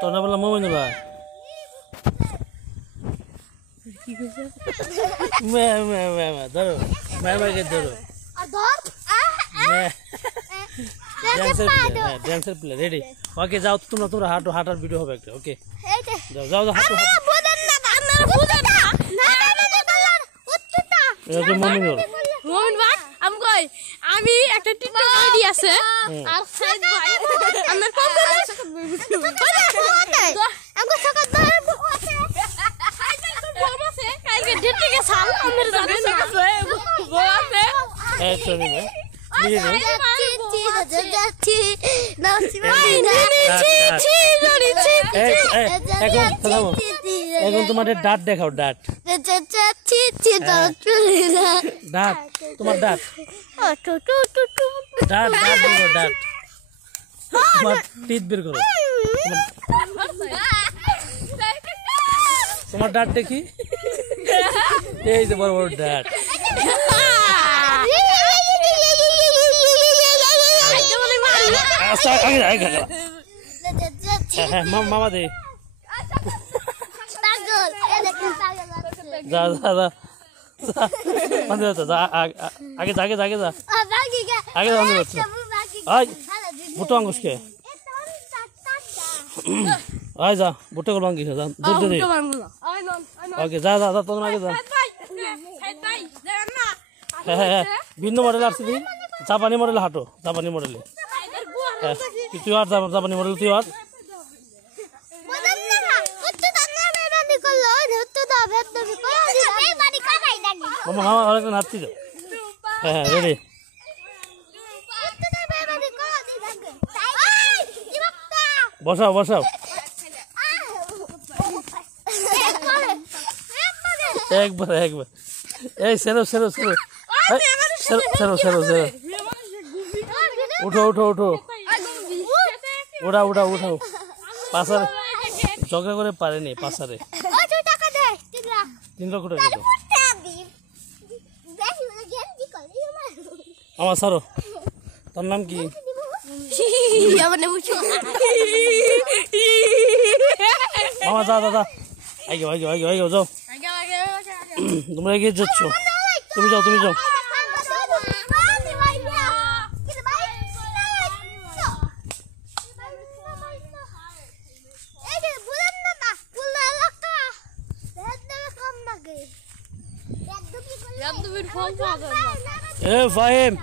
তোর না বললাম মোমিনুল ভাই ধরো ভাইকে ধরো ড্যান্সের প্লে রেডি ওকে যাও তোমরা হাঁটার ভিডিও হবে একটা ওকে যাও হাঁটো মোমিনুল আমি একটা টিকটক আইডি আছে আর সাইদ ভাই আমার আমগো সকাল আছে কালকে ডেট থেকে সাল আমার জানেন না বলতে এই চলি না এখন তোমাদের দাঁত দেখাও দাঁত তোমার দাঁত দাঁত তোমার টিথ বের করো তোমার দাঁত দেখি এই যে বড় বড় দাঁত মামা দে যা আগে যা ভুট্টো আঙ্গুসকে আয় যা ভুট্টো করবো আঙ্গি যা দুধ দে ওকে যা তোর আগে যা হ্যাঁ ভিন্ন মডেল আসছে তুই জাপানি মডেল হাঁটো জাপানি মডেলে তুই আর জাপানি মডেল তুই আর মামা আরেকটা হাঁটছি তো হ্যাঁ রেডি বসাও একবার এই সেরো উঠো উঠাও পাশারে ঝগড়া করে পারেনি পাশারে 3 লক্ষ টাকা আমার সারো তোর নাম কি মামা যা দাদা আগে যাও তোমরা এগিয়ে যাচ্ছ তুমি যাও ফাহিম